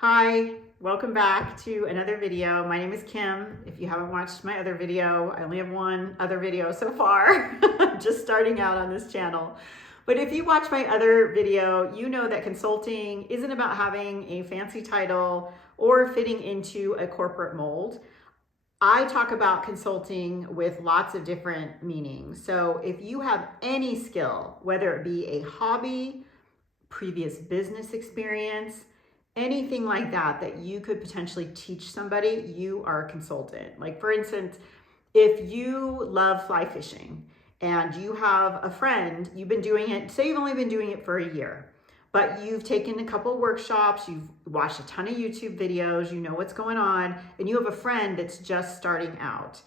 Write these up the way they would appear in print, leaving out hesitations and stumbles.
Hi, welcome back to another video. My name is Kim. If you haven't watched my other video, I only have one other video so far, just starting out on this channel. But if you watch my other video, you know that consulting isn't about having a fancy title or fitting into a corporate mold. I talk about consulting with lots of different meanings. So if you have any skill, whether it be a hobby, previous business experience, anything like that, that you could potentially teach somebody, you are a consultant. Like for instance, if you love fly fishing and you have a friend, you've been doing it, say you've only been doing it for a year, but you've taken a couple of workshops, you've watched a ton of YouTube videos, you know what's going on, and you have a friend that's just starting out.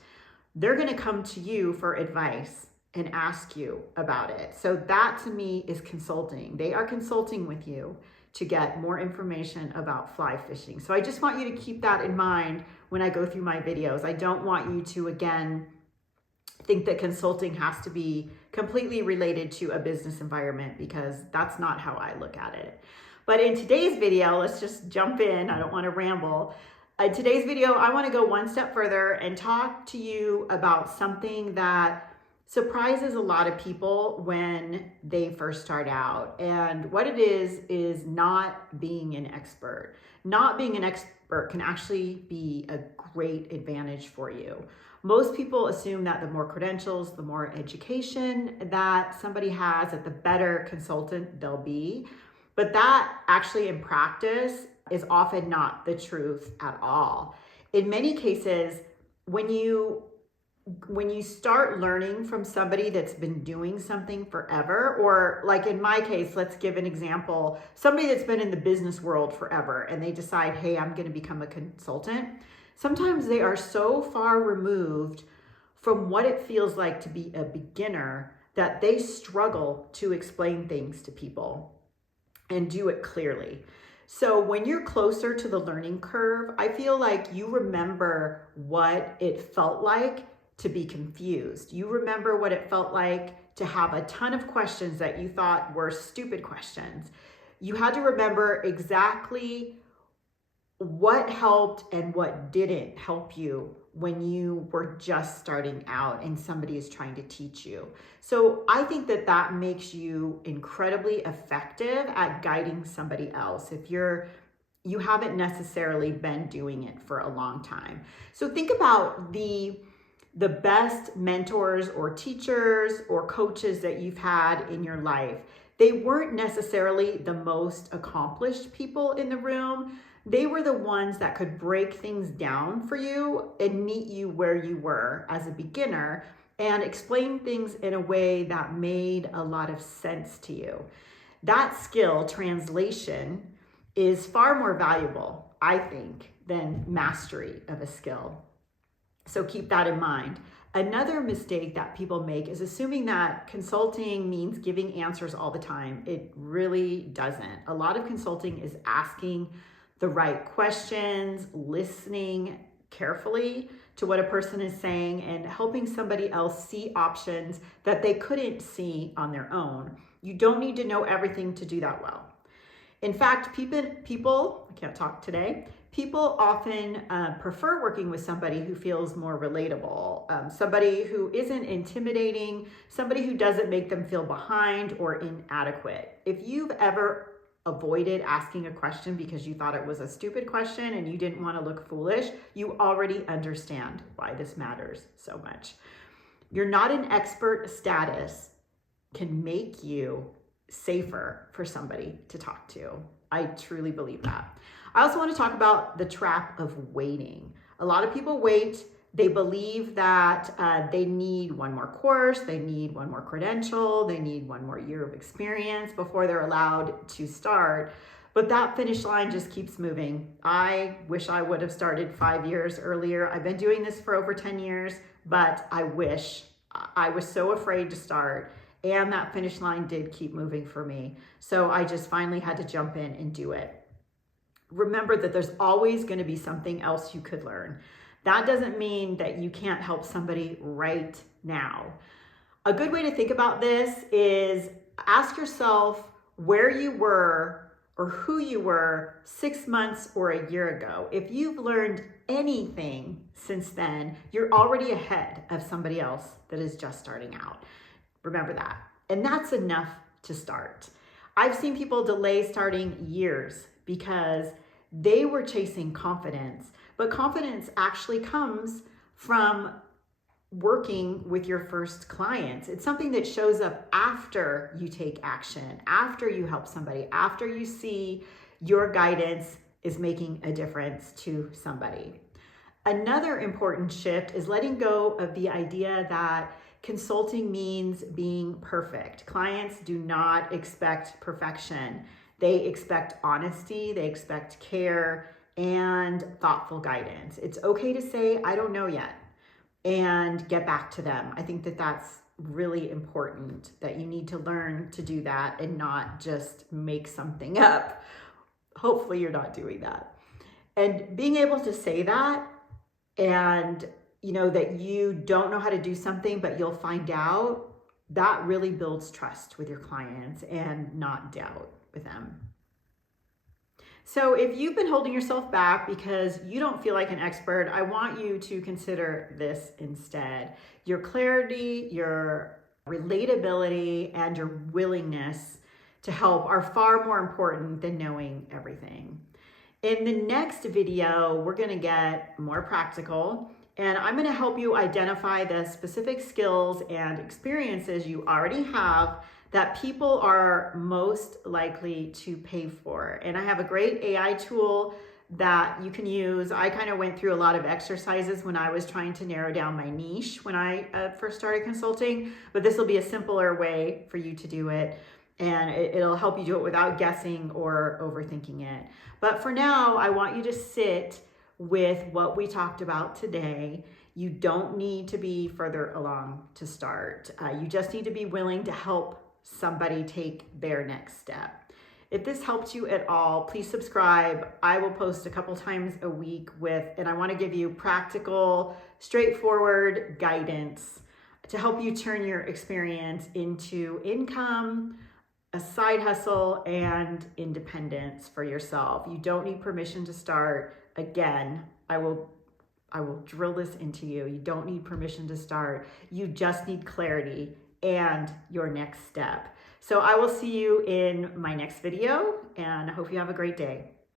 They're gonna come to you for advice and ask you about it. So that to me is consulting. They are consulting with you to get more information about fly fishing. So I just want you to keep that in mind when I go through my videos. I don't want you to, again, think that consulting has to be completely related to a business environment, because that's not how I look at it. But in today's video, let's just jump in. I don't want to ramble. In today's video, I want to go one step further and talk to you about something that surprises a lot of people when they first start out. And what it is not being an expert. Not being an expert can actually be a great advantage for you. Most people assume that the more credentials, the more education that somebody has, that the better consultant they'll be. But that actually in practice is often not the truth at all. In many cases, when you start learning from somebody that's been doing something forever, or like in my case, let's give an example, somebody that's been in the business world forever and they decide, hey, I'm going to become a consultant. Sometimes they are so far removed from what it feels like to be a beginner that they struggle to explain things to people and do it clearly. So when you're closer to the learning curve, I feel like you remember what it felt like to be confused. You remember what it felt like to have a ton of questions that you thought were stupid questions. You had to remember exactly what helped and what didn't help you when you were just starting out and somebody is trying to teach you. So I think that that makes you incredibly effective at guiding somebody else if you haven't necessarily been doing it for a long time. So think about the best mentors or teachers or coaches that you've had in your life. They weren't necessarily the most accomplished people in the room. They were the ones that could break things down for you and meet you where you were as a beginner and explain things in a way that made a lot of sense to you. That skill, translation, is far more valuable, I think, than mastery of a skill. So keep that in mind. Another mistake that people make is assuming that consulting means giving answers all the time. It really doesn't. A lot of consulting is asking the right questions, listening carefully to what a person is saying, and helping somebody else see options that they couldn't see on their own. You don't need to know everything to do that well. In fact, people, I can't talk today, people often prefer working with somebody who feels more relatable, somebody who isn't intimidating, somebody who doesn't make them feel behind or inadequate. If you've ever avoided asking a question because you thought it was a stupid question and you didn't want to look foolish, you already understand why this matters so much. You're not an expert status can make you safer for somebody to talk to. I truly believe that. I also want to talk about the trap of waiting. A lot of people wait. They believe that they need one more course, they need one more credential, they need one more year of experience before they're allowed to start. But that finish line just keeps moving. I wish I would have started 5 years earlier. I've been doing this for over 10 years, but I wish. I was so afraid to start. And that finish line did keep moving for me. So I just finally had to jump in and do it. Remember that there's always going to be something else you could learn. That doesn't mean that you can't help somebody right now. A good way to think about this is ask yourself where you were or who you were 6 months or a year ago, if you've learned anything since then, you're already ahead of somebody else that is just starting out. Remember that. And that's enough to start. I've seen people delay starting years because they were chasing confidence, but confidence actually comes from working with your first clients. It's something that shows up after you take action, after you help somebody, after you see your guidance is making a difference to somebody. Another important shift is letting go of the idea that consulting means being perfect. Clients do not expect perfection. They expect honesty, they expect care, and thoughtful guidance. It's okay to say, I don't know yet, and get back to them. I think that that's really important, that you need to learn to do that and not just make something up. Hopefully you're not doing that. And being able to say that, and that you don't know how to do something, but you'll find out, that really builds trust with your clients and not doubt with them. So if you've been holding yourself back because you don't feel like an expert, I want you to consider this instead. Your clarity, your relatability, and your willingness to help are far more important than knowing everything. In the next video, we're going to get more practical, and I'm going to help you identify the specific skills and experiences you already have that people are most likely to pay for. And I have a great AI tool that you can use. I kind of went through a lot of exercises when I was trying to narrow down my niche when I first started consulting, but this will be a simpler way for you to do it. And it'll help you do it without guessing or overthinking it. But for now, I want you to sit with what we talked about today. You don't need to be further along to start. You just need to be willing to help somebody take their next step. If this helped you at all, please subscribe. I will post a couple times a week and I want to give you practical, straightforward guidance to help you turn your experience into income, a side hustle, and independence for yourself. You don't need permission to start. Again, I will drill this into you. You don't need permission to start. You just need clarity and your next step. So I will see you in my next video, and I hope you have a great day.